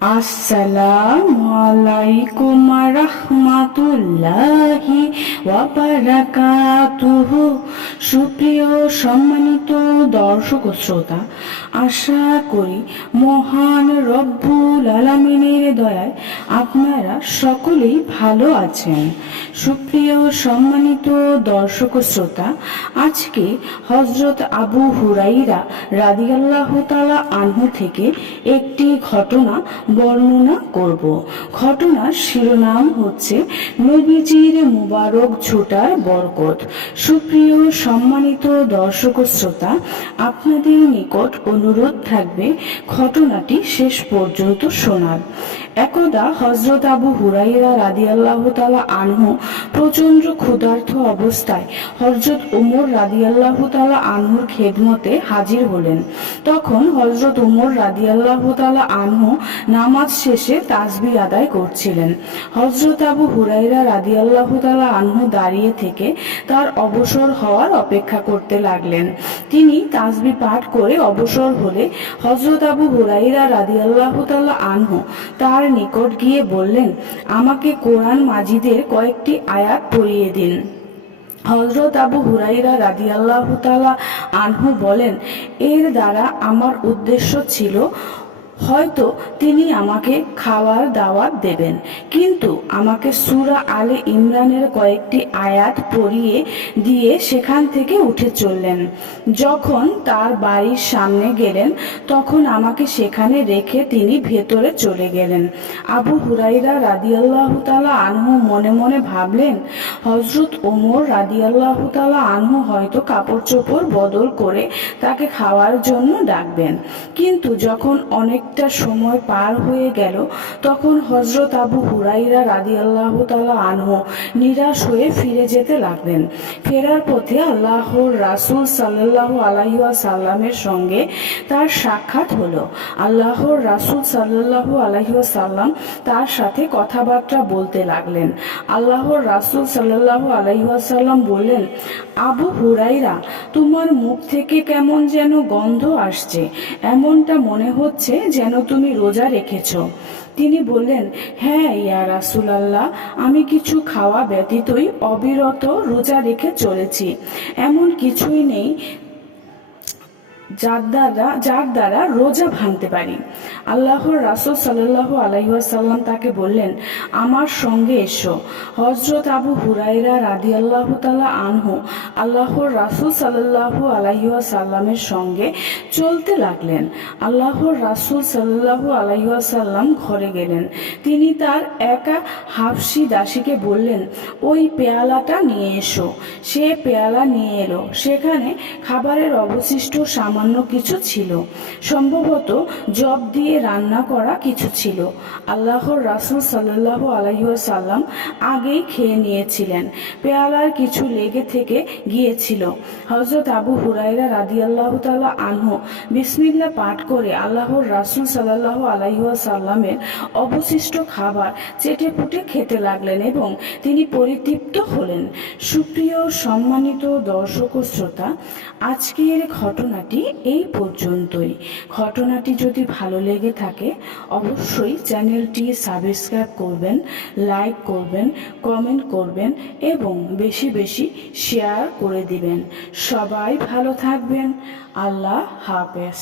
আসসালামু আলাইকুম রাহমাতুল্লাহি ওয়া বারাকাতুহু। সুপ্রিয় সম্মানিত দর্শক ও শ্রোতা, আশা করি মহান রব্বুল আলামিনের দয়ায় আপনারা সকলেই ভালো আছেন। সুপ্রিয় সম্মানিত দর্শক ও শ্রোতা, আজকে হযরত আবু হুরাইরা রাদিয়াল্লাহু তাআলা আনহু থেকে একটি ঘটনা বর্ণনা করব। ঘটনার শিরোনাম হচ্ছে নবীজির মুবারক ঝোঁটার বরকত। সুপ্রিয় সম্মানিত দর্শক ও শ্রোতা, আপনাদের নিকট অনুরোধ থাকবে ঘটনাটি শেষ পর্যন্ত শোনার। একদা হযরত আবু হুরাইরা রাদিয়াল্লাহু তাআলা আনহু প্রচন্ড ক্ষুধার্ত অবস্থায় হযরত ওমর রাদিয়াল্লাহু তাআলা আনহুর খেদমতে হাজির হলেন। তখন হযরত ওমর রাদিয়াল্লাহু তাআলা আনহু নামাজ শেষে তাসবিহ আদায় করছিলেন। হযরত আবু হুরাইরা রাদিয়াল্লাহু তাআলা আনহু দাঁড়িয়ে থেকে তার অবসর হওয়ার অপেক্ষা করতে লাগলেন। তিনি তাসবিহ পাঠ করে অবসর হলে হযরত আবু হুরাইরা রাদিয়াল্লাহু তাআলা আনহু তার নিকট গিয়ে বললেন, আমাকে কোরআন মাজিদের কয়েকটি আয়াত পড়িয়ে দিন। হযরত আবু হুরাইরা রাদিয়াল্লাহু তাআলা আনহু বলেন, এর দ্বারা আমার উদ্দেশ্য ছিল হয়তো তিনি আমাকে খাওয়ার দাওয়াত দেবেন, কিন্তু আমাকে সূরা আলে ইমরানের কয়েকটি আয়াত পড়িয়ে দিয়ে সেখান থেকে উঠে চললেন। যখন তার বাড়ির সামনে গেলেন তখন আমাকে সেখানে রেখে তিনি ভেতরে চলে গেলেন। আবু হুরাইরা রাদিয়াল্লাহু তাআলা আনহু মনে মনে ভাবলেন, হযরত ওমর রাদিয়াল্লাহু তাআলা আনহু হয়তো কাপড় চোপড় বদল করে তাকে খাওয়ার জন্য ডাকবেন। কিন্তু যখন অনেকটা সময় পার হয়ে গেল তখন হযরত আবু হুরাইরা রাদিয়াল্লাহু তাআলা আনহু নিরাশ হয়ে ফিরে যেতে লাগলেন। ফেরার পথে আল্লাহর রাসূল সাল্লাল্লাহু আলাইহি ওয়াসাল্লামের সঙ্গে তার সাক্ষাৎ হলো। আল্লাহর রাসূল সাল্লাল্লাহু আলাইহি ওয়াসাল্লাম তার সাথে কথাবার্তা বলতে লাগলেন। আল্লাহর রাসূল সাল্লাল্লাহু আলাইহি ওয়াসাল্লাম বললেন, আবু হুরাইরা, তোমার মুখ থেকে কেমন যেন গন্ধ আসছে, এমনটা মনে হচ্ছে যেন তুমি রোজা রেখেছো। তিনি বললেন, হ্যাঁ ইয়া রাসূলুল্লাহ, আমি কিছু খাওয়া ব্যতীতই অবিরত রোজা রেখে চলেছি। এমন কিছুই নেই যার দ্বারা রোজা ভাঙতে পারি। আল্লাহর রাসূল সাল্লাল্লাহু আলাইহি ওয়াসাল্লাম তাকে বললেন, আমার সঙ্গে এসো। হযরত আবু হুরাইরা রাদিয়াল্লাহু তাআলা আনহু আল্লাহর রাসূল সাল্লাল্লাহু আলাইহি ওয়াসাল্লামের সঙ্গে চলতে লাগলেন। আল্লাহর রাসূল সাল্লাল্লাহু আলাইহি ওয়াসাল্লাম ঘরে গেলেন। তিনি তার একা হাবশী দাসীকে বললেন, ওই পেয়ালাটা নিয়ে এসো। সে পেয়ালা নিয়ে এলো। সেখানে খাবারের অবশিষ্ট সামান্য কিছু ছিল, সম্ভবত জব দিয়ে রান্না করা কিছু ছিল। আল্লাহর রাসূল সাল্লাল্লাহু আলাইহি ওয়াসাল্লাম আগেই খেয়ে নিয়েছিলেন। পেয়ালার কিছু লেগে থেকে গিয়েছিল। হযরত আবু হুরাইরা রাদিয়াল্লাহু তাআলা আনহু বিসমিল্লাহ পাঠ করে আল্লাহর রাসূল সাল্লাল্লাহু আলাইহি ওয়াসাল্লামের অবশিষ্ট খাবার চেটেপুটে খেতে লাগলেন এবং তিনি পরিতৃপ্ত হলেন। সুপ্রিয় সম্মানিত দর্শক ও শ্রোতা, আজকের ঘটনাটি এই পর্যন্তই। ঘটনাটি যদি ভালো লেগে থাকে অবশ্যই চ্যানেলটি সাবস্ক্রাইব করবেন, লাইক করবেন, কমেন্ট করবেন এবং বেশি বেশি শেয়ার করে দিবেন। সবাই ভালো থাকবেন। আল্লাহ হাফেজ।